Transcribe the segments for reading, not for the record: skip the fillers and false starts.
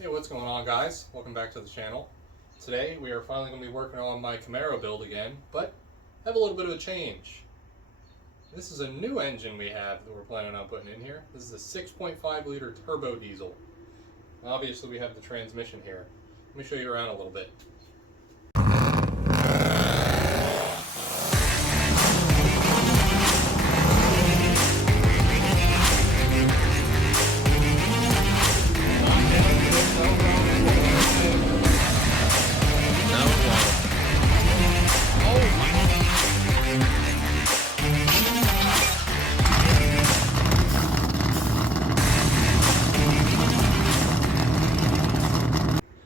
Hey, what's going on, guys? Welcome back to the channel. Today we are finally going to be working on my Camaro build again, but have a little bit of a change. This is a new engine we have that we're planning on putting in here. This is a 6.5 liter turbo diesel. Obviously we have the transmission here. Let me show you around a little bit.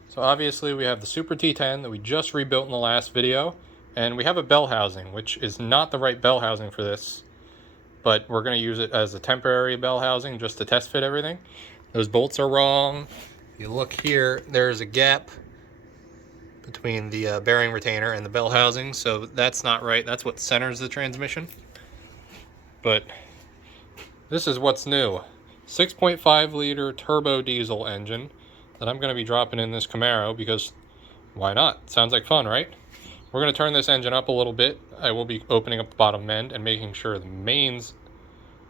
So obviously we have the Super T10 that we just rebuilt in the last video, and we have a bell housing, which is not the right bell housing for this, but we're going to use it as a temporary bell housing just to test fit everything. Those bolts are wrong. If you look here, there's a gap between the bearing retainer and the bell housing, so that's not right. That's what centers the transmission. But this is what's new. 6.5 liter turbo diesel engine that I'm going to be dropping in this Camaro because why not? Sounds like fun, right? We're going to turn this engine up a little bit. I will be opening up the bottom end and making sure the mains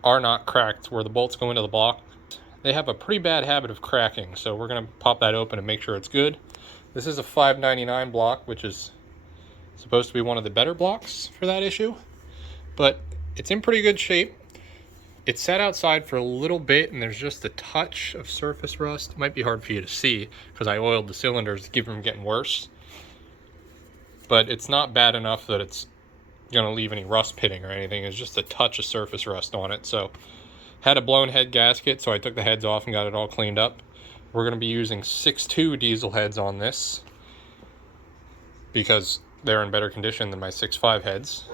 are not cracked where the bolts go into the block. They have a pretty bad habit of cracking, so we're going to pop that open and make sure it's good. This is a 599 block, which is supposed to be one of the better blocks for that issue, but it's in pretty good shape. It sat outside for a little bit and there's just a touch of surface rust. It might be hard for you to see because I oiled the cylinders to keep them getting worse. But it's not bad enough that it's going to leave any rust pitting or anything. It's just a touch of surface rust on it. So had a blown head gasket, so I took the heads off and got it all cleaned up. We're going to be using 6.2 diesel heads on this because they're in better condition than my 6.5 heads.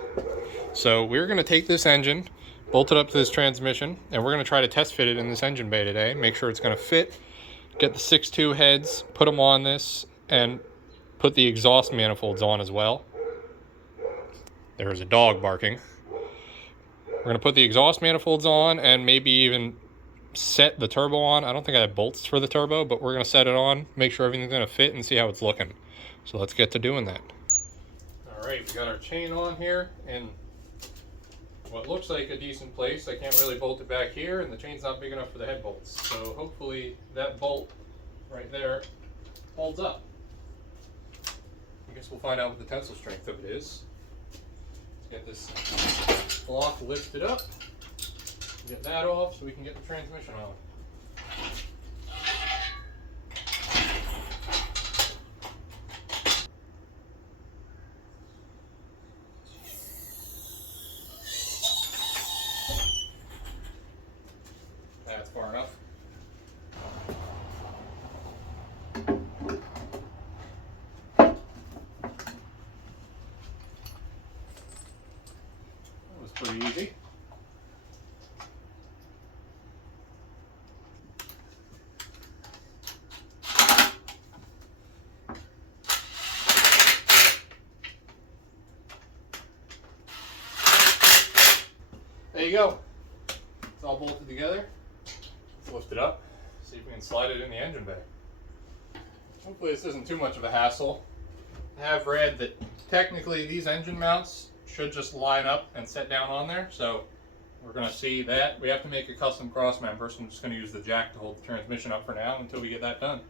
So we're going to take this engine, bolt it up to this transmission, and we're going to try to test fit it in this engine bay today, make sure it's going to fit, get the 6.2 heads, put them on this, and put the exhaust manifolds on as well. There's a dog barking. We're going to put the exhaust manifolds on and maybe even set the turbo on. I don't think I have bolts for the turbo, but we're going to set it on, make sure everything's going to fit, and see how it's looking. So let's get to doing that. All right, we got our chain on here, and what looks like a decent place. I can't really bolt it back here, and the chain's not big enough for the head bolts. So hopefully that bolt right there holds up. I guess we'll find out what the tensile strength of it is. Let's get this block lifted up, get that off so we can get the transmission on. That's far enough. That was pretty easy. There you go. It's all bolted together. Let's lift it up, see if we can slide it in the engine bay. Hopefully this isn't too much of a hassle. I have read that technically these engine mounts should just line up and set down on there, so we're going to see that. We have to make a custom cross member, so I'm just going to use the jack to hold the transmission up for now until we get that done.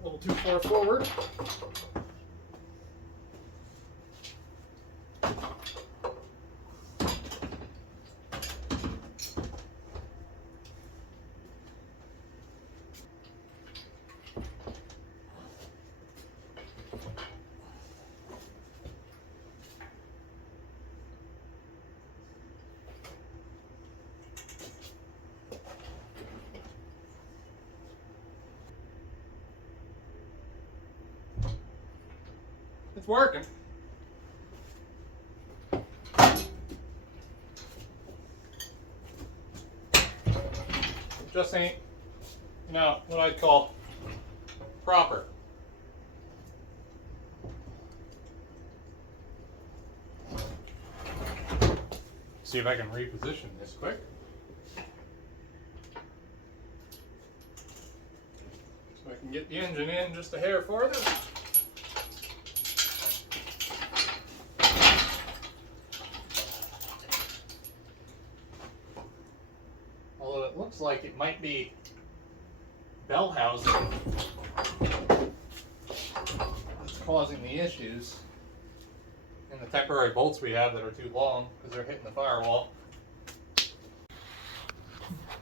A little too far forward. It's working. Just ain't, you know, what I'd call proper. See if I can reposition this quick. So I can get the engine in just a hair farther. Although it looks like it might be bell housing that's causing the issues. And the temporary bolts we have that are too long because they're hitting the firewall.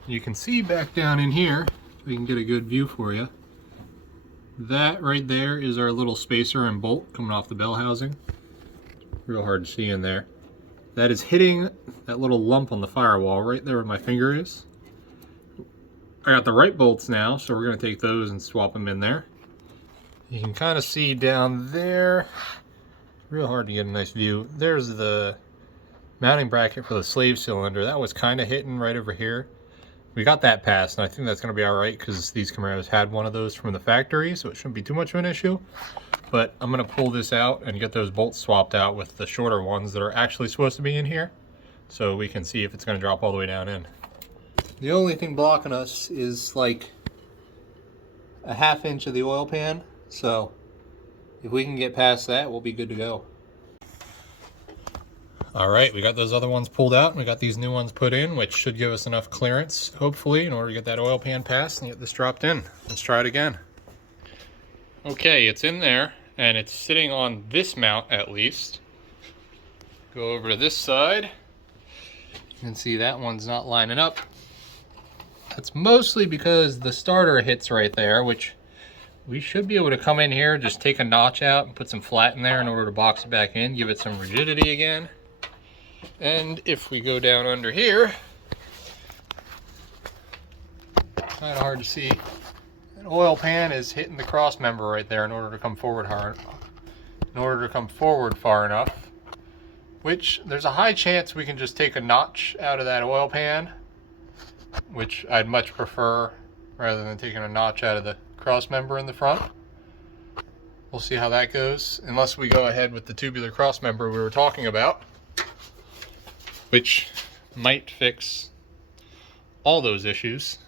You can see back down in here, we can get a good view for you. That right there is our little spacer and bolt coming off the bell housing. Real hard to see in there. That is hitting that little lump on the firewall right there where my finger is. I got the right bolts now, so we're going to take those and swap them in there. You can kind of see down there, real hard to get a nice view. There's the mounting bracket for the slave cylinder. That was kind of hitting right over here. We got that passed, and I think that's going to be all right because these Camaros had one of those from the factory, so it shouldn't be too much of an issue. But I'm going to pull this out and get those bolts swapped out with the shorter ones that are actually supposed to be in here, so we can see if it's going to drop all the way down in. The only thing blocking us is like a ½ inch of the oil pan, so if we can get past that, we'll be good to go. All right, we got those other ones pulled out and we got these new ones put in, which should give us enough clearance, hopefully, in order to get that oil pan passed and get this dropped in. Let's try it again. Okay, it's in there and it's sitting on this mount at least. Go over to this side. You can see that one's not lining up. That's mostly because the starter hits right there, which we should be able to come in here, just take a notch out and put some flat in there in order to box it back in, give it some rigidity again. And if we go down under here, kind of hard to see, an oil pan is hitting the cross member right there in order to come forward far enough, which there's a high chance we can just take a notch out of that oil pan, which I'd much prefer rather than taking a notch out of the cross member in the front. We'll see how that goes, unless we go ahead with the tubular cross member we were talking about, which might fix all those issues.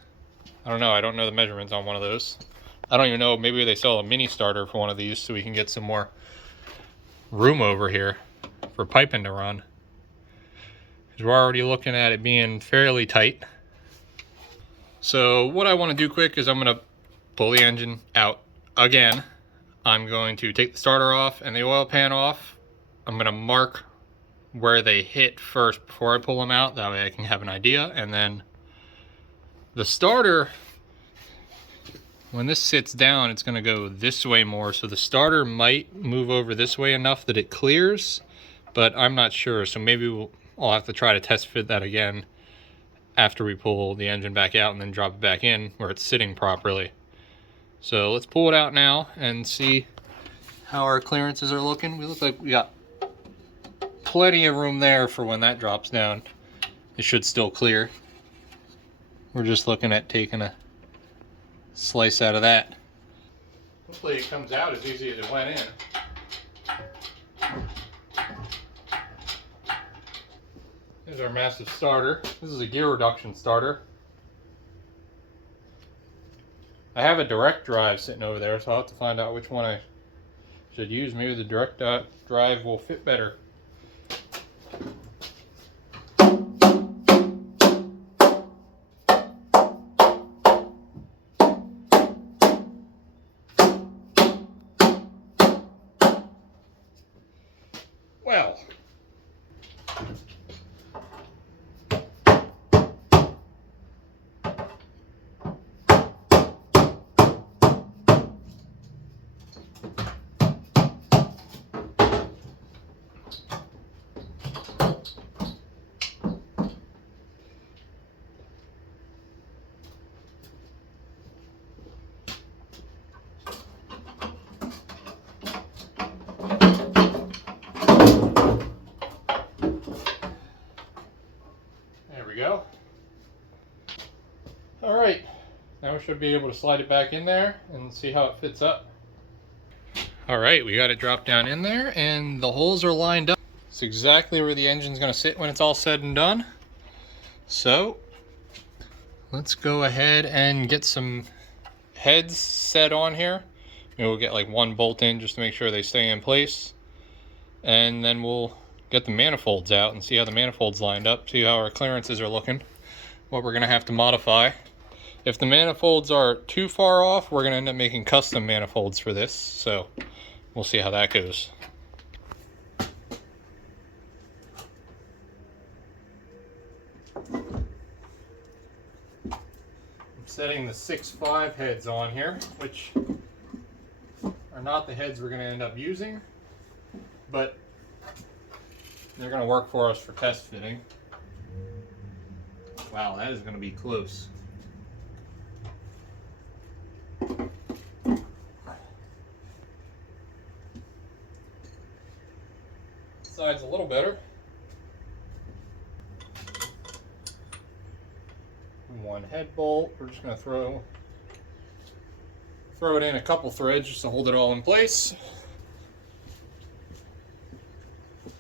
I don't know, I don't know the measurements on one of those. I don't even know, maybe they sell a mini starter for one of these so we can get some more room over here for piping to run. Because we're already looking at it being fairly tight. So what I want to do quick is I'm going to pull the engine out again. I'm going to take the starter off and the oil pan off. I'm going to mark where they hit first before I pull them out. That way I can have an idea. And then the starter, when this sits down, it's going to go this way more. So the starter might move over this way enough that it clears, but I'm not sure. So maybe I'll have to try to test fit that again after we pull the engine back out and then drop it back in where it's sitting properly. So let's pull it out now and see how our clearances are looking. We look like we got plenty of room there for when that drops down. It should still clear. We're just looking at taking a slice out of that. Hopefully it comes out as easy as it went in. Here's our massive starter. This is a gear reduction starter. I have a direct drive sitting over there, so I'll have to find out which one I should use. Maybe the direct drive will fit better. Well, go. All right, now we should be able to slide it back in there and see how it fits up. All right, we got it dropped down in there and the holes are lined up. It's exactly where the engine's going to sit when it's all said and done. So let's go ahead and get some heads set on here. Maybe we'll get like one bolt in just to make sure they stay in place. And then we'll get the manifolds out and see how the manifolds lined up, see how our clearances are looking, what we're going to have to modify. If the manifolds are too far off, we're going to end up making custom manifolds for this, so we'll see how that goes. I'm setting the 6.5 heads on here, which are not the heads we're going to end up using, but they're going to work for us for test fitting. Wow, that is going to be close. Side's a little better. One head bolt. We're just going to throw it in a couple threads just to hold it all in place. I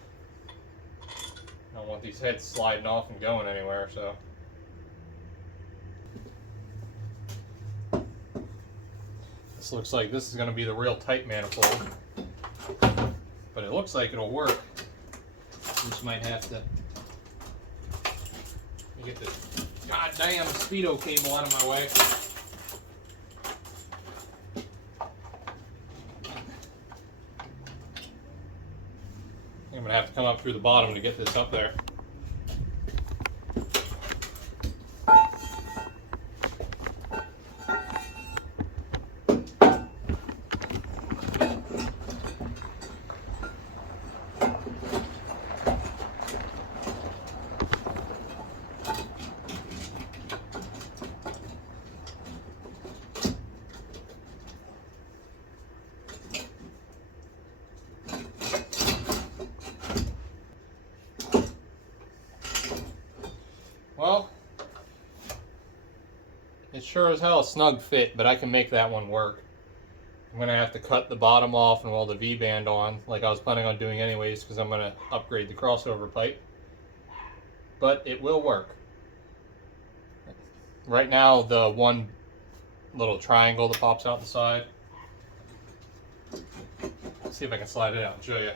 don't want these heads sliding off and going anywhere, so. This looks like this is going to be the real tight manifold, but it looks like it'll work. Just might have to get this goddamn speedo cable out of my way. I'm gonna have to come up through the bottom to get this up there. Well, it's sure as hell a snug fit, but I can make that one work. I'm going to have to cut the bottom off and weld the V-band on, like I was planning on doing anyways, because I'm going to upgrade the crossover pipe. But it will work. Right now, the one little triangle that pops out the side. Let's see if I can slide it out and show you.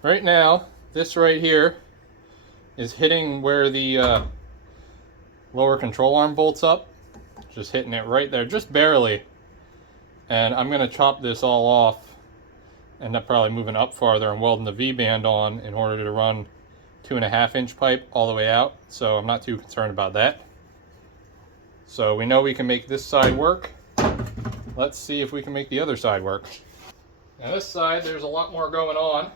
Right now, this right here is hitting where the lower control arm bolts up. Just hitting it right there, just barely. And I'm going to chop this all off, end up probably moving up farther and welding the V-band on in order to run 2.5-inch pipe all the way out. So I'm not too concerned about that. So we know we can make this side work. Let's see if we can make the other side work. Now this side, there's a lot more going on.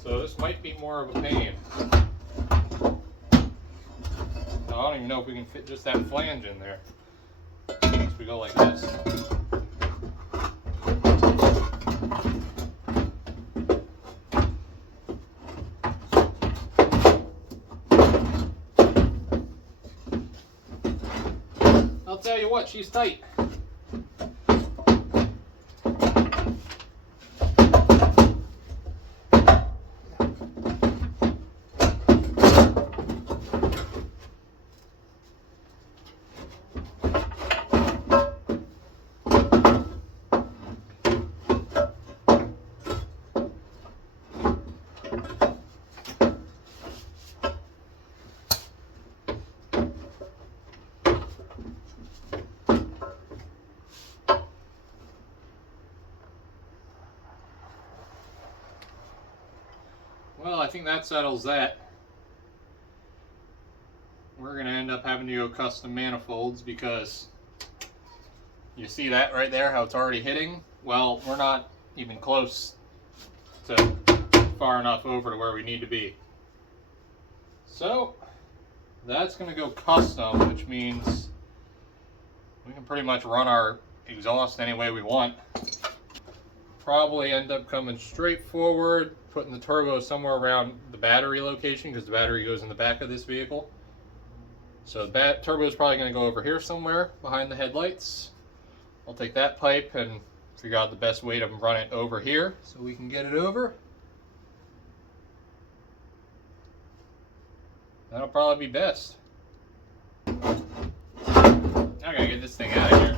So this might be more of a pain. I don't even know if we can fit just that flange in there. If we go like this. I'll tell you what, she's tight. Well, I think that settles that. We're going to end up having to go custom manifolds because you see that right there, how it's already hitting? Well, we're not even close to far enough over to where we need to be. So that's going to go custom, which means we can pretty much run our exhaust any way we want. Probably end up coming straight forward, putting the turbo somewhere around the battery location because the battery goes in the back of this vehicle. So the turbo is probably going to go over here somewhere behind the headlights. I'll take that pipe and figure out the best way to run it over here so we can get it over. That'll probably be best. Now I gotta get this thing out of here.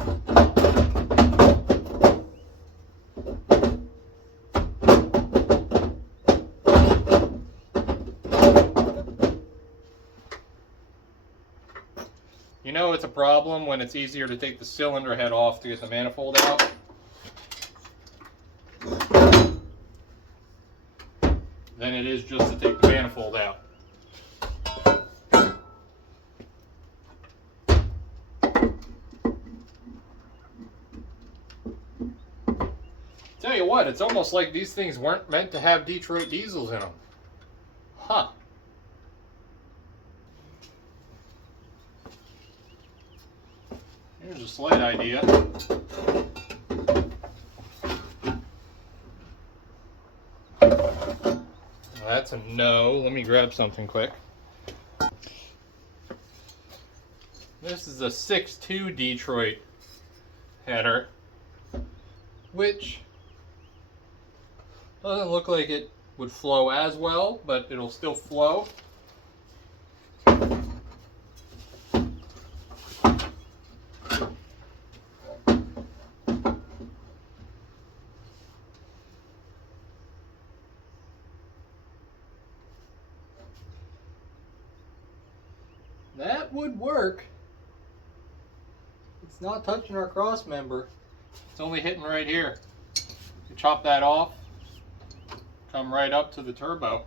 You know it's a problem when it's easier to take the cylinder head off to get the manifold out. Than it is just to take the manifold out. Tell you what, it's almost like these things weren't meant to have Detroit diesels in them. Huh. Here's a slight idea. That's a no. Let me grab something quick. This is a 6.2 Detroit header, which doesn't look like it would flow as well, but it'll still flow. That would work. It's not touching our cross member. It's only hitting right here. You chop that off, come right up to the turbo.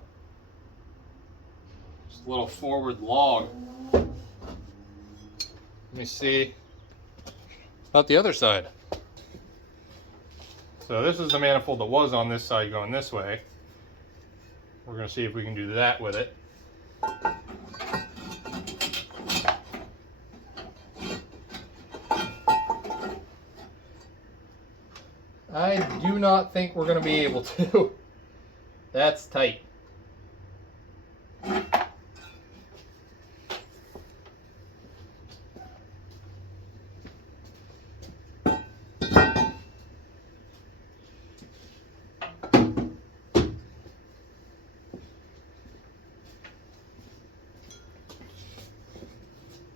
Just a little forward log. Let me see about the other side. So this is the manifold that was on this side going this way. We're going to see if we can do that with it. I do not think we're going to be able to. That's tight.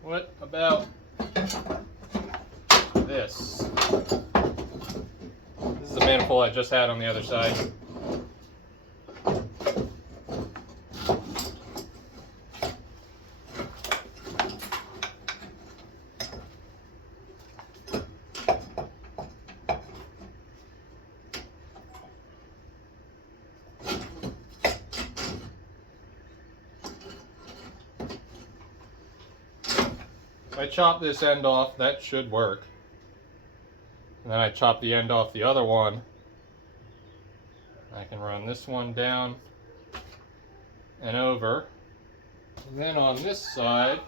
What about this? This is the manifold I just had on the other side. If I chop this end off, that should work. And then I chop the end off the other one. I can run this one down and over. And then on this side,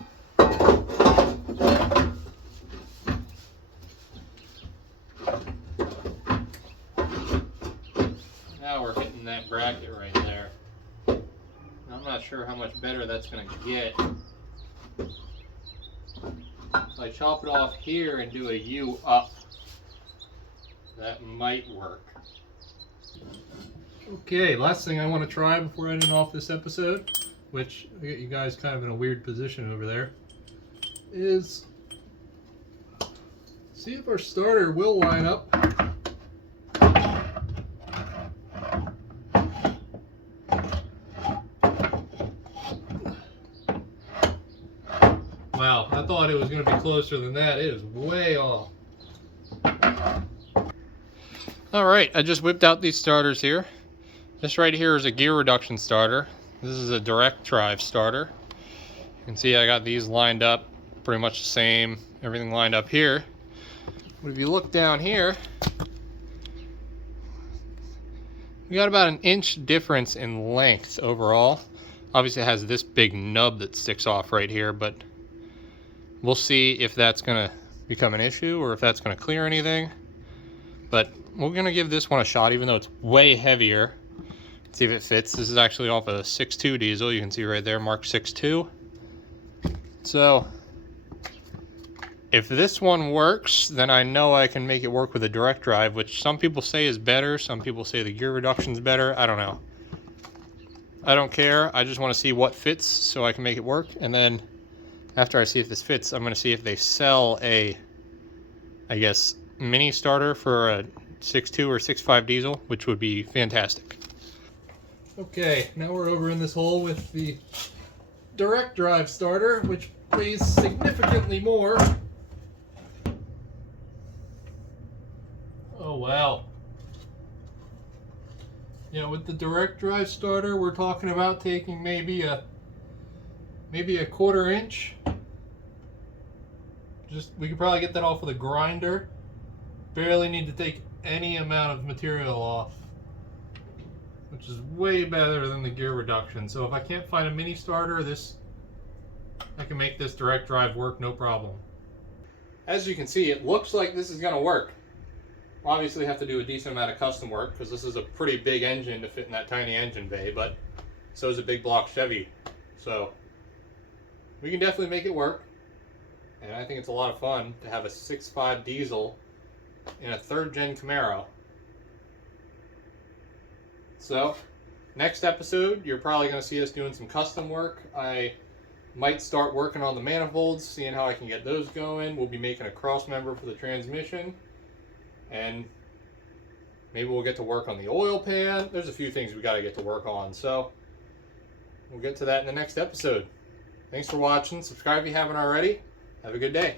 now we're hitting that bracket right there. I'm not sure how much better that's going to get. So I chop it off here and do a U up. That might work. Okay, last thing I want to try before ending off this episode, which I get you guys kind of in a weird position over there, is see if our starter will line up. Wow, I thought it was going to be closer than that. It is way off. Alright, I just whipped out these starters here. This right here is a gear reduction starter. This is a direct drive starter. You can see I got these lined up pretty much the same, everything lined up here. But if you look down here, we got about an inch difference in length overall. Obviously it has this big nub that sticks off right here, but we'll see if that's going to become an issue or if that's going to clear anything. But we're going to give this one a shot, even though it's way heavier. See if it fits. This is actually off a 6.2 diesel. You can see right there, marked 6.2. So If this one works, then I know I can make it work with a direct drive, which some people say is better. Some people say the gear reduction is better. I don't know. I don't care. I just want to see what fits so I can make it work. And then after I see if this fits, I'm going to see if they sell a, I guess, mini starter for a 6.2 or 6.5 diesel, which would be fantastic. Okay, now we're over in this hole with the direct drive starter, which weighs significantly more. Oh wow. Yeah, with the direct drive starter, we're talking about taking maybe a 1/4 inch. We could probably get that off with a grinder. Barely need to take any amount of material off, which is way better than the gear reduction. So if I can't find a mini starter, I can make this direct drive work no problem. As you can see, it looks like this is gonna work. Obviously have to do a decent amount of custom work because this is a pretty big engine to fit in that tiny engine bay, but so is a big block Chevy. So we can definitely make it work. And I think it's a lot of fun to have a 6.5 diesel in a 3rd gen Camaro. So next episode, you're probably going to see us doing some custom work. I might start working on the manifolds, seeing how I can get those going. We'll be making a cross member for the transmission. And maybe we'll get to work on the oil pan. There's a few things we got to get to work on. So we'll get to that in the next episode. Thanks for watching. Subscribe if you haven't already. Have a good day.